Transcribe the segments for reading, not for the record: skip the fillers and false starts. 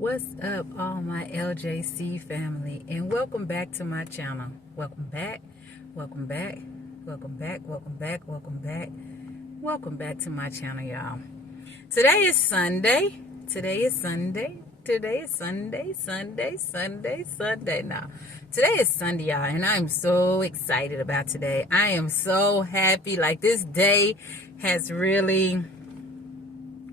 What's up, all my LJC family, and welcome back to my channel. Welcome back, welcome back, welcome back, welcome back, welcome back, welcome back to my channel, y'all. Today is Sunday. Today is Sunday. Today is Sunday. Now, today is Sunday, y'all, and I'm so excited about today. I am so happy. Like, this day has really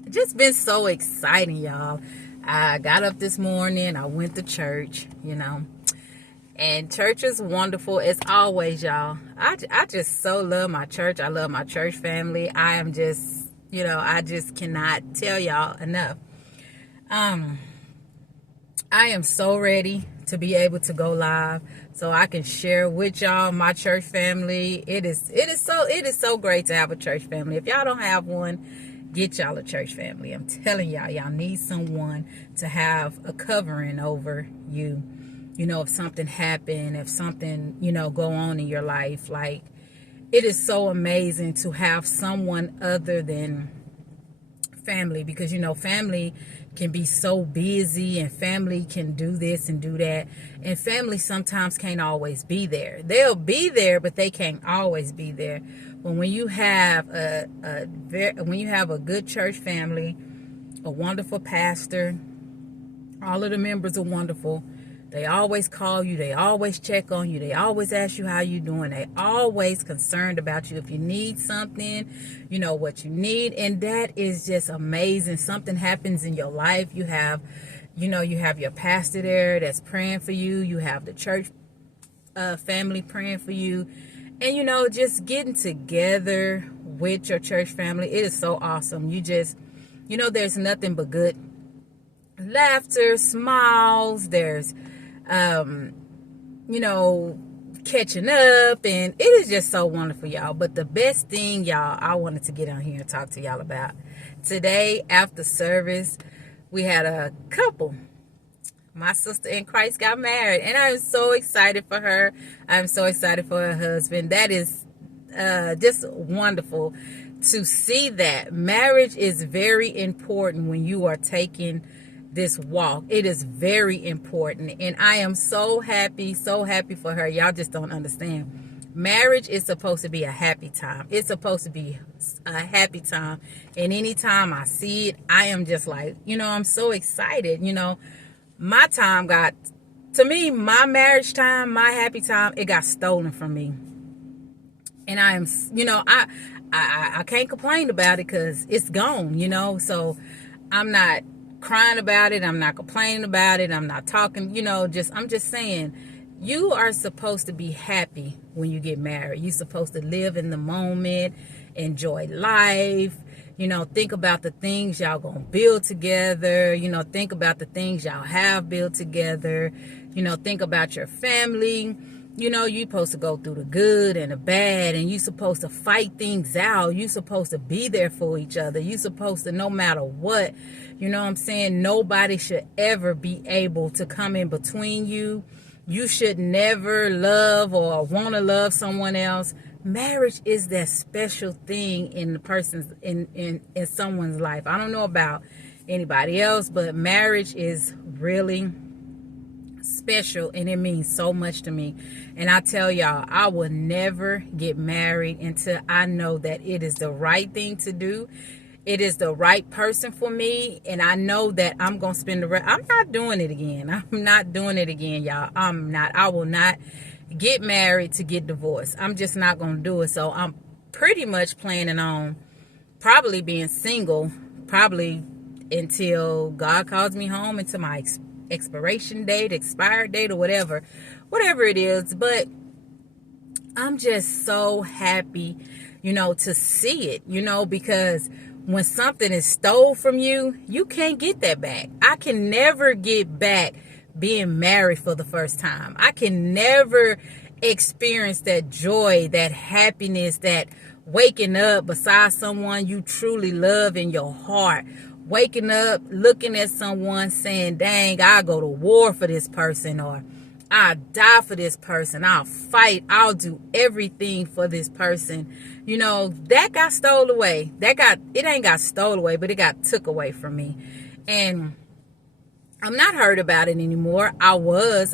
just been so exciting, y'all. I got up this morning, I went to church, and church is wonderful as always, y'all. I just so love my church. I love my church family. I am just, I just cannot tell y'all enough. I am so ready to be able to go live so I can share with y'all my church family. It is so great to have a church family. If y'all don't have one, get y'all a church family. I'm telling y'all need someone to have a covering over you. If something happened, if something, go on in your life, like, it is so amazing to have someone other than family, because family can be so busy, and family can do this and do that, and family sometimes can't always be there. They'll be there, but they can't always be there. But when you have a good church family, a wonderful pastor, all of the members are wonderful. They always call you. They always check on you. They always ask you how you doing. They always concerned about you. If you need something, you know what you need. And that is just amazing. Something happens in your life. You have your pastor there that's praying for you. You have the church family praying for you. And, just getting together with your church family, it is so awesome. You just, there's nothing but good laughter, smiles. There's catching up, and it is just so wonderful, y'all. But the best thing, y'all, I wanted to get on here and talk to y'all about today after service, we had a couple. My sister in Christ got married, and I'm so excited for her. I'm so excited for her husband. That is just wonderful to see that. Marriage is very important when you are taking this walk. It is very important, and I am so happy for her. Y'all just don't understand. Marriage is supposed to be a happy time. It's supposed to be a happy time, and anytime I see it, I am just like, I'm so excited. My time my marriage time, my happy time, it got stolen from me, and I am, I can't complain about it because it's gone. So I'm not crying about it. I'm not complaining about it. I'm not talking, I'm just saying, you are supposed to be happy when you get married. You're supposed to live in the moment, enjoy life, think about the things y'all gonna build together, think about the things y'all have built together, think about your family. You're supposed to go through the good and the bad, and you're supposed to fight things out. You're supposed to be there for each other. You're supposed to, no matter what, nobody should ever be able to come in between you. You should never love or want to love someone else. Marriage is that special thing in the person's in someone's life. I don't know about anybody else, but marriage is really special, and it means so much to me. And I tell y'all, I will never get married until I know that it is the right thing to do. It is the right person for me, and I know that I'm gonna spend the rest. I'm not doing it again. I'm not doing it again, y'all. I will not get married to get divorced. I'm just not gonna do it. So I'm pretty much planning on probably being single, probably until God calls me home, into my expiration date, expired date, or whatever it is. But I'm just so happy, to see it, because when something is stole from you, you can't get that back. I can never get back being married for the first time. I can never experience that joy, that happiness, that waking up beside someone you truly love in your heart. Waking up, looking at someone saying, dang, I'll go to war for this person, or I'll die for this person. I'll fight. I'll do everything for this person. That got stolen away. It ain't got stolen away, but it got took away from me. And I'm not hurt about it anymore. I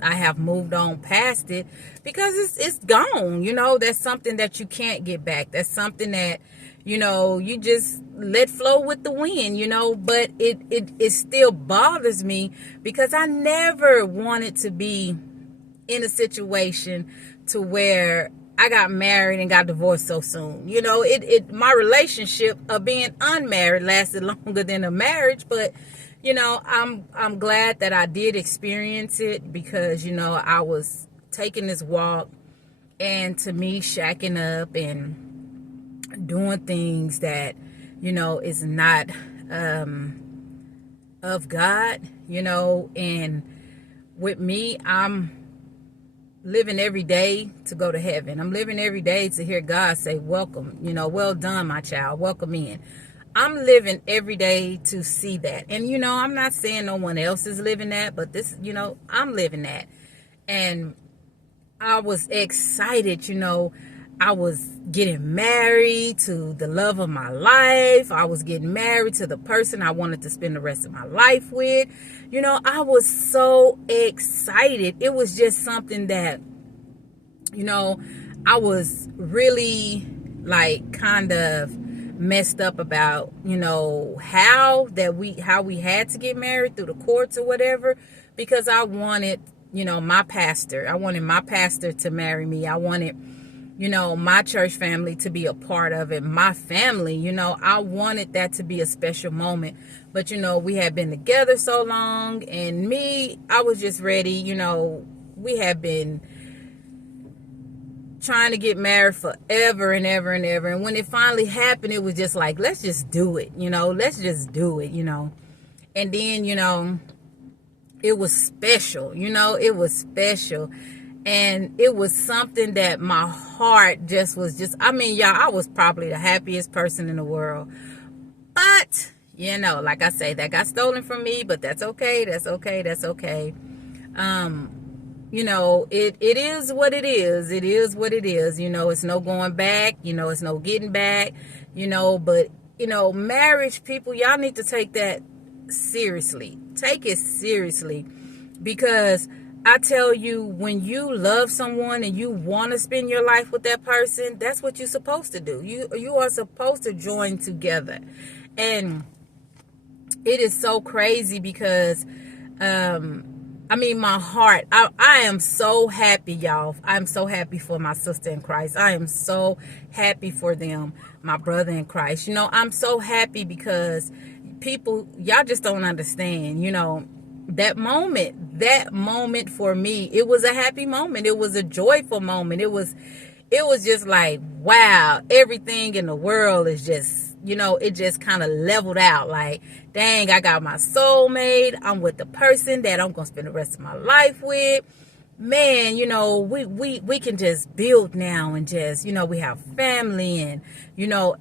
have moved on past it because it's gone. That's something that you can't get back. That's something that, you just let flow with the wind, but it still bothers me because I never wanted to be in a situation to where I got married and got divorced so soon. My relationship of being unmarried lasted longer than a marriage, but I'm glad that I did experience it because, I was taking this walk, and to me, shacking up and doing things that, is not of God, and with me, I'm living every day to go to heaven. I'm living every day to hear God say, welcome, well done, my child, welcome in. I'm living every day to see that. And, I'm not saying no one else is living that, but this, I'm living that. And I was excited, I was getting married to the love of my life. I was getting married to the person I wanted to spend the rest of my life with. I was so excited. It was just something that, I was really kind of messed up about, how we had to get married through the courts or whatever, because I wanted, my pastor to marry me. I wanted, my church family to be a part of it. My family, I wanted that to be a special moment. But, we had been together so long, and I was just ready. We had been trying to get married forever and ever and ever. And when it finally happened, it was just like, let's just do it. Let's just do it, And then, it was special, it was special. And it was something that my heart just was y'all, I was probably the happiest person in the world. But, like I say, that got stolen from me, but that's okay. That's okay. That's okay. It is what it is. It is what it is. It's no going back. It's no getting back. But, marriage, people, y'all need to take that seriously. Take it seriously. Because I tell you, when you love someone and you want to spend your life with that person, that's what you're supposed to do. You are supposed to join together. And it is so crazy because, my heart, I am so happy, y'all. I'm so happy for my sister in Christ. I am so happy for them, my brother in Christ. I'm so happy because people, y'all just don't understand, that moment for me, it was a happy moment. It was a joyful moment. It was just like, wow, everything in the world is just, it just kind of leveled out. Like, dang, I got my soulmate. I'm with the person that I'm going to spend the rest of my life with. Man, we can just build now and just, we have family and,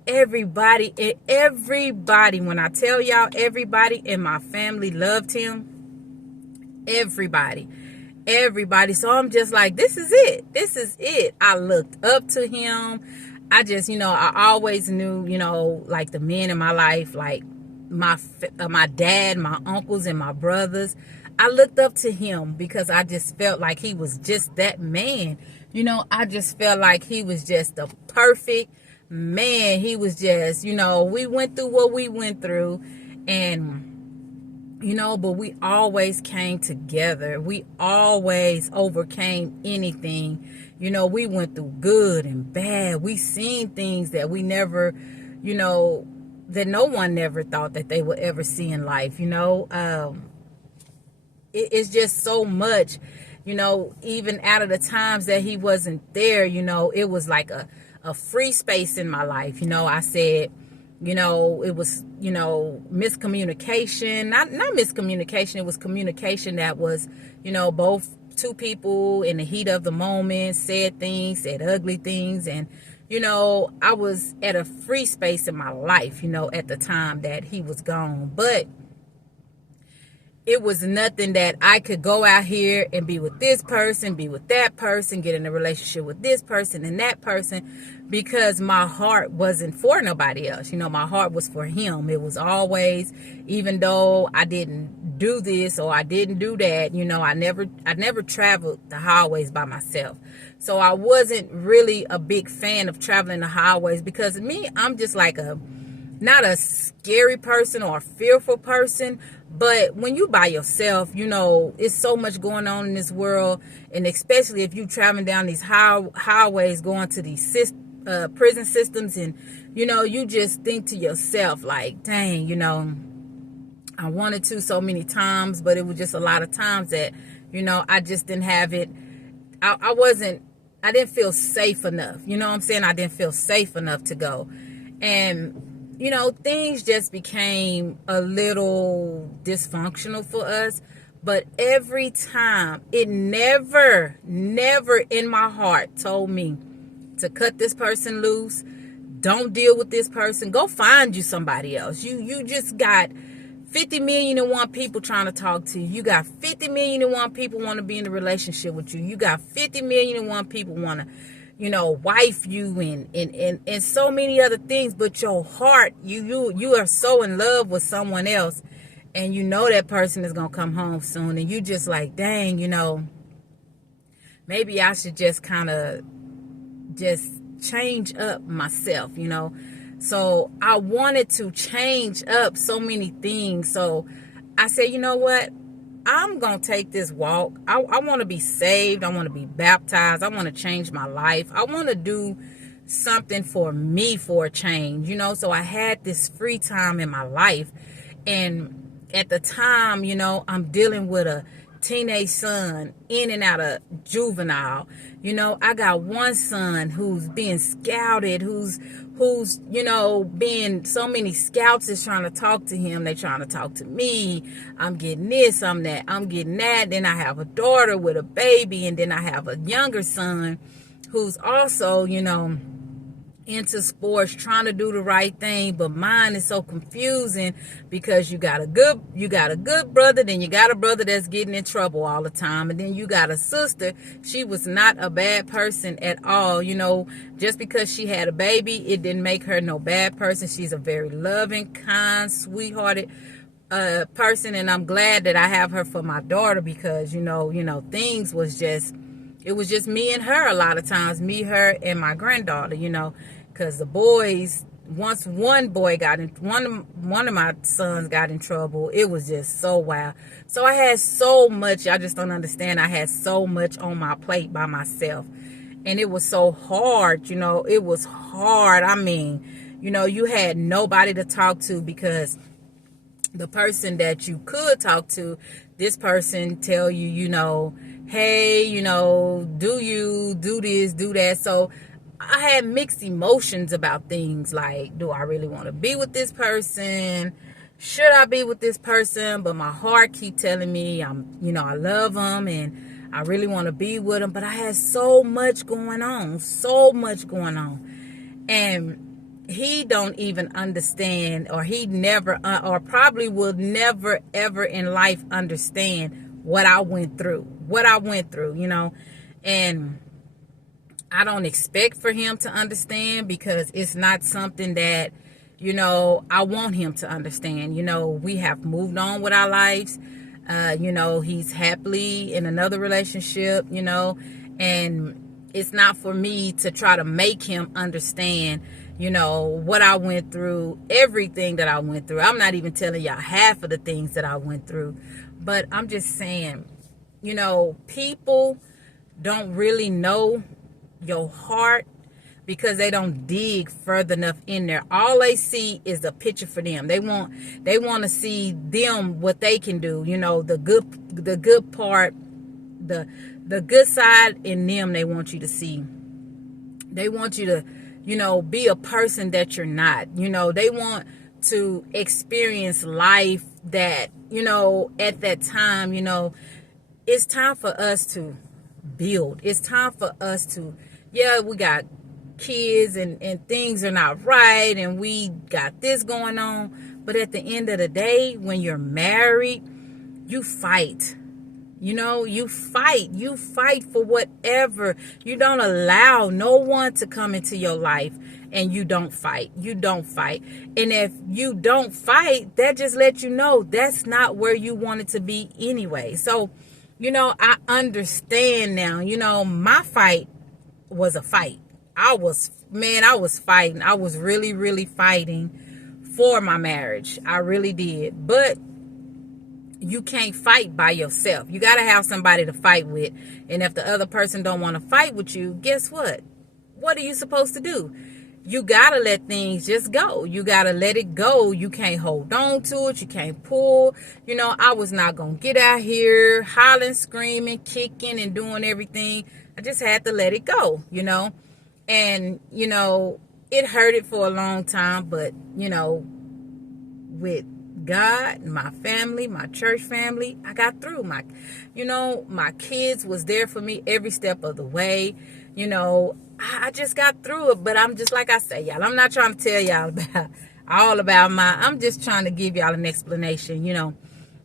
everybody, when I tell y'all, everybody in my family loved him. Everybody. So I'm just like, this is it. I looked up to him. I just, I always knew, like the men in my life, like my dad, my uncles, and my brothers. I looked up to him because I just felt like he was just that man. I just felt like he was just the perfect man. He was just, we went through what we went through, and but we always came together. We always overcame anything. We went through good and bad. We seen things that we never, that no one never thought that they would ever see in life. It's just so much, even out of the times that he wasn't there, it was like a free space in my life. I said, it was, miscommunication, not miscommunication. It was communication that was, both two people in the heat of the moment said ugly things. And, I was at a free space in my life, at the time that he was gone. But it was nothing that I could go out here and be with this person, be with that person, get in a relationship with this person and that person, because my heart wasn't for nobody else. My heart was for him. It was always, even though I didn't do this or I didn't do that. I never traveled the highways by myself. So I wasn't really a big fan of traveling the highways because me, I'm just like not a scary person or a fearful person. But when you by yourself, it's so much going on in this world. And especially if you traveling down these highways going to these prison systems, and, you just think to yourself like, dang, I wanted to so many times, but it was just a lot of times that, I just didn't have it. I didn't feel safe enough. You know what I'm saying? I didn't feel safe enough to go. And, things just became a little dysfunctional for us. But every time, it never in my heart told me to cut this person loose. Don't deal with this person. Go find you somebody else. You just got 50 million and one people trying to talk to you. You got 50 million and one people want to be in a relationship with you. You got 50 million and one people want to, wife you and so many other things. But your heart, you are so in love with someone else, and that person is going to come home soon. And you just like, dang, maybe I should just kind of just change up myself, So I wanted to change up so many things. So I said, you know what? I'm going to take this walk. I want to be saved. I want to be baptized. I want to change my life. I want to do something for me for a change, So I had this free time in my life. And at the time, I'm dealing with a teenage son in and out of juvenile. I got one son who's being scouted, who's being, so many scouts is trying to talk to him. They trying to talk to me. I'm getting this, I'm that, I'm getting that. Then I have a daughter with a baby, and then I have a younger son who's also, into sports, trying to do the right thing, but mine is so confusing because you got a good brother, then you got a brother that's getting in trouble all the time, and then you got a sister. She was not a bad person at all. Just because she had a baby, it didn't make her no bad person. She's a very loving, kind, sweethearted person, and I'm glad that I have her for my daughter because things was just, it was just me and her a lot of times, me, her, and my granddaughter, because the boys, once one of my sons got in trouble, it was just so wild. So I had so much, I just don't understand. I had so much on my plate by myself, and it was so hard, it was hard. I mean, you had nobody to talk to because the person that you could talk to, this person tell you, hey, do this, do that. So I had mixed emotions about things like, do I really want to be with this person? Should I be with this person? But my heart keep telling me I love them and I really want to be with them. But I had so much going on. And he don't even understand, or he never, or probably will never, ever in life understand what I went through, and I don't expect for him to understand because it's not something that, I want him to understand. We have moved on with our lives. He's happily in another relationship, and it's not for me to try to make him understand, what I went through, everything that I went through. I'm not even telling y'all half of the things that I went through, but I'm just saying, people don't really know your heart because they don't dig further enough in there. All they see is the picture for them. They want to see them, what they can do, the good part, the good side in them. They want you to see. They want you to, be a person that you're not. They want to experience life that, at that time, it's time for us to build. It's time for us to, we got kids and things are not right and we got this going on. But at the end of the day, when you're married, you fight. You know, you fight for whatever. You don't allow no one to come into your life and you don't fight. You don't fight. And if you don't fight, that just lets you know that's not where you wanted to be anyway. So, you know, I understand now. You know, my fight was a fight. I was fighting. I was really, really fighting for my marriage. I really did. But you can't fight by yourself. You got to have somebody to fight with. And if the other person don't want to fight with you, guess what? What are you supposed to do? You got to let things just go. You got to let it go. You can't hold on to it. You can't pull. You know, I was not going to get out here hollering, screaming, kicking, and doing everything. I just had to let it go, you know. And, you know, it hurted for a long time. But, you know, with God, my family, my church family, I got through. My kids was there for me every step of the way. You know, I just got through it. But I'm just, like I say, y'all, I'm not trying to tell y'all I'm just trying to give y'all an explanation, you know,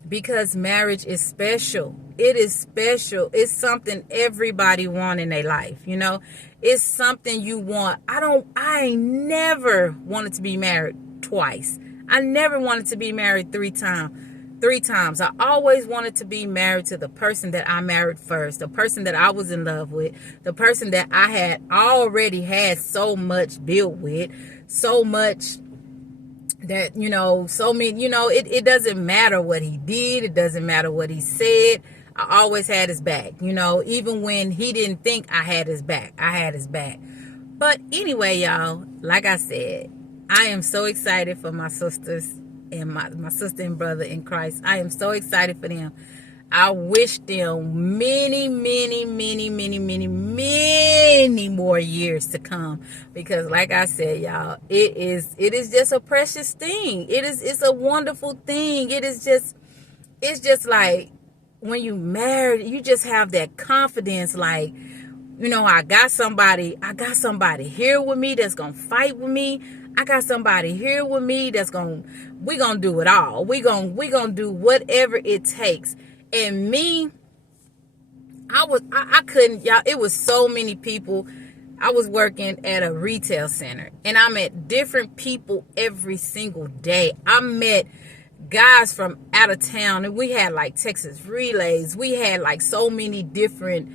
because marriage is special. It is special. It's something everybody want in their life, you know. It's something you want. I never wanted to be married twice. I never wanted to be married three times. I always wanted to be married to the person that I married first, the person that I was in love with, the person that I had already had so much built with, so much that, you know, so many, you know, it doesn't matter what he did. It doesn't matter what he said. I always had his back, you know, even when he didn't think I had his back, I had his back. But anyway, y'all, like I said, I am so excited for my sisters and my sister and brother in Christ. I am so excited for them. I wish them many, many, many, many, many, many more years to come. Because like I said, y'all, it is just a precious thing. It's a wonderful thing. It's just like when you married, you just have that confidence, like, you know, I got somebody here with me that's gonna fight with me. I got somebody here with me that's we gonna do it all. We gonna do whatever it takes. And me, I couldn't, y'all, it was so many people. I was working at a retail center and I met different people every single day. I met guys from out of town and we had like Texas relays. We had like so many different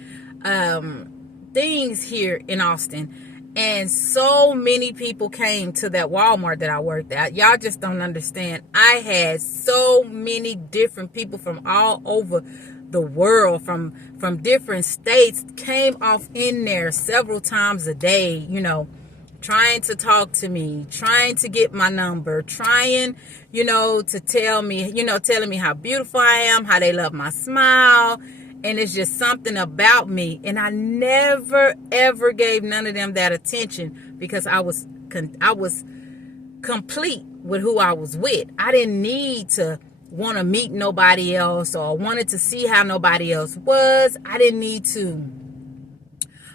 things here in Austin. And so many people came to that Walmart that I worked at. Y'all just don't understand. I had so many different people from all over the world, from different states, came off in there several times a day, you know, trying to talk to me, trying to get my number, trying, you know, to tell me, you know, telling me how beautiful I am, how they love my smile. And it's just something about me. And I never, ever gave none of them that attention because I was complete with who I was with. I didn't need to want to meet nobody else or wanted to see how nobody else was. I didn't need to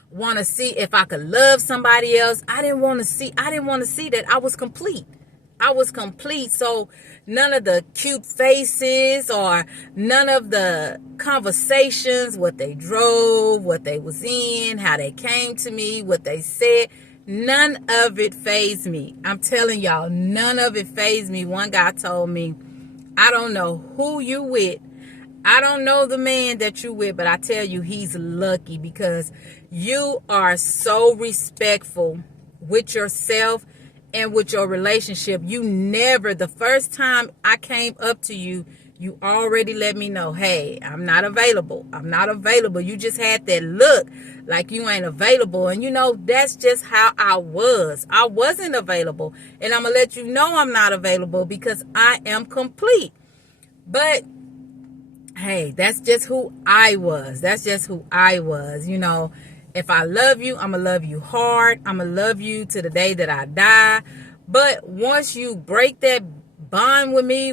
want to see if I could love somebody else. I didn't want to see that. I was complete. So none of the cute faces or none of the conversations, what they drove, what they was in, how they came to me, what they said, none of it fazed me. I'm telling y'all, none of it fazed me. One guy told me, I don't know who you with. I don't know the man that you with, but I tell you, he's lucky because you are so respectful with yourself and with your relationship. You never, the first time I came up to you, you already let me know, hey, I'm not available. You just had that look like you ain't available. And you know, that's just how I was. I wasn't available. And I'm going to let you know I'm not available because I am complete. But hey, that's just who I was. You know, if I love you, I'm going to love you hard. I'm going to love you to the day that I die. But once you break that bond with me,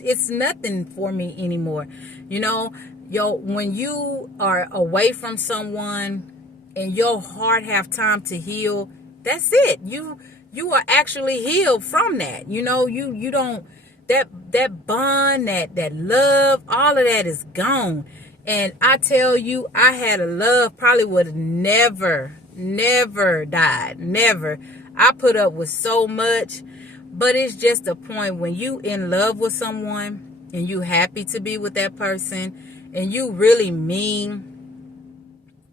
it's nothing for me anymore. You know, when you are away from someone and your heart have time to heal, that's it. You are actually healed from that. You know, you don't that bond, that love, all of that is gone. And I tell you, I had a love probably would have never died. Never. I put up with so much, but it's just a point when you in love with someone and you happy to be with that person and you really mean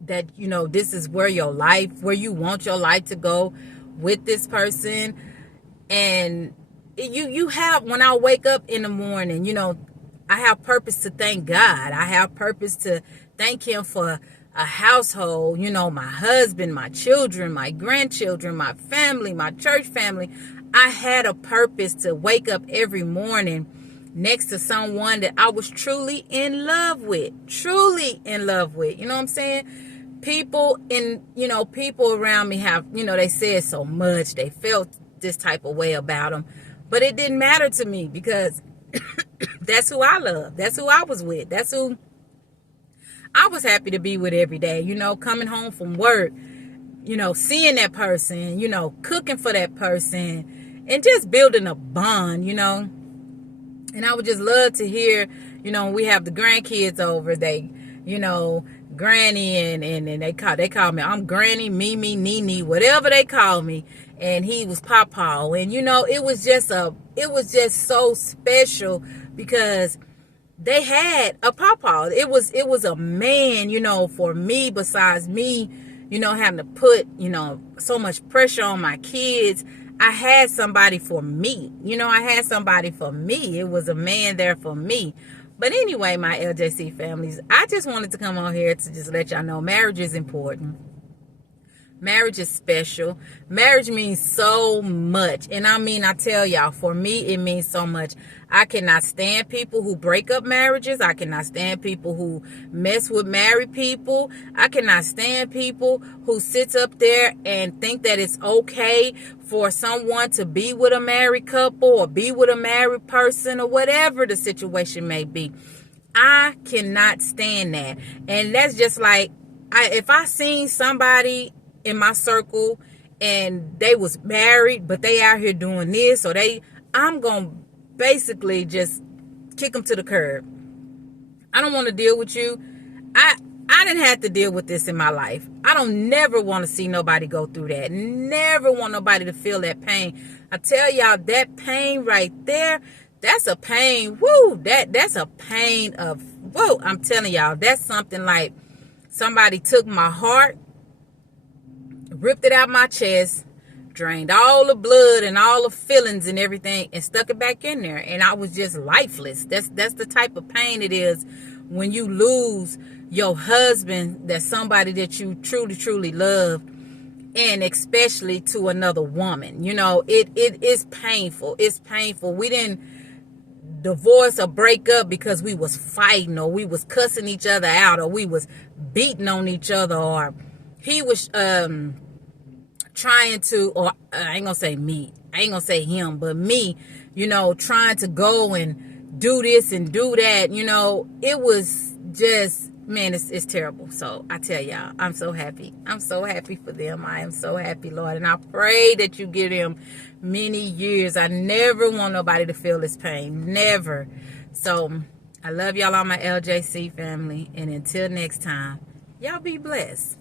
that, you know, this is where you want your life to go with this person. And you have, when I wake up in the morning, you know, I have purpose to thank God. I have purpose to thank him for a household, you know, my husband, my children, my grandchildren, my family, my church family. I had a purpose to wake up every morning next to someone that I was truly in love with. Truly in love with. You know what I'm saying? People around me have, you know, they said so much. They felt this type of way about them. But it didn't matter to me because that's who I love. That's who I was with. That's who I was happy to be with every day. You know, coming home from work, you know, seeing that person, you know, cooking for that person and just building a bond, you know. And I would just love to hear, you know, we have the grandkids over, they, you know, Granny and they call me, I'm Granny, Mimi, Nene, whatever they call me. And he was Papa. And, you know, it was just so special because they had a Papa. It was a man, you know, for me, besides me, you know, having to put, you know, so much pressure on my kids. I had somebody for me. You know, I had somebody for me. It was a man there for me. But anyway, my LJC families, I just wanted to come on here to just let y'all know marriage is important. Marriage is special. Marriage means so much. And I mean, I tell y'all, for me, it means so much. I cannot stand people who break up marriages. I cannot stand people who mess with married people. I cannot stand people who sits up there and think that it's okay for someone to be with a married couple or be with a married person or whatever the situation may be. I cannot stand that. And that's just like, if I seen somebody in my circle and they was married but they out here doing this, or I'm gonna basically just kick them to the curb. I don't want to deal with you. I didn't have to deal with this in my life. I don't never want to see nobody go through that. Never want nobody to feel that pain. I tell y'all, that pain right there, that's a pain. Woo, that's a pain of, whoa, I'm telling y'all, that's something like somebody took my heart, ripped it out my chest, drained all the blood and all the feelings and everything and stuck it back in there. And I was just lifeless. That's the type of pain it is when you lose your husband, that's somebody that you truly, truly love, and especially to another woman. You know, it is painful. It's painful. We didn't divorce or break up because we was fighting or we was cussing each other out or we was beating on each other or he was trying to, or I ain't gonna say me, I ain't gonna say him, but me, you know, trying to go and do this and do that. You know, it was just, man, it's terrible. So I tell y'all, I'm so happy. I'm so happy for them. I am so happy, Lord. And I pray that you give them many years. I never want nobody to feel this pain. Never. So I love y'all, all my LJC family. And until next time, y'all be blessed.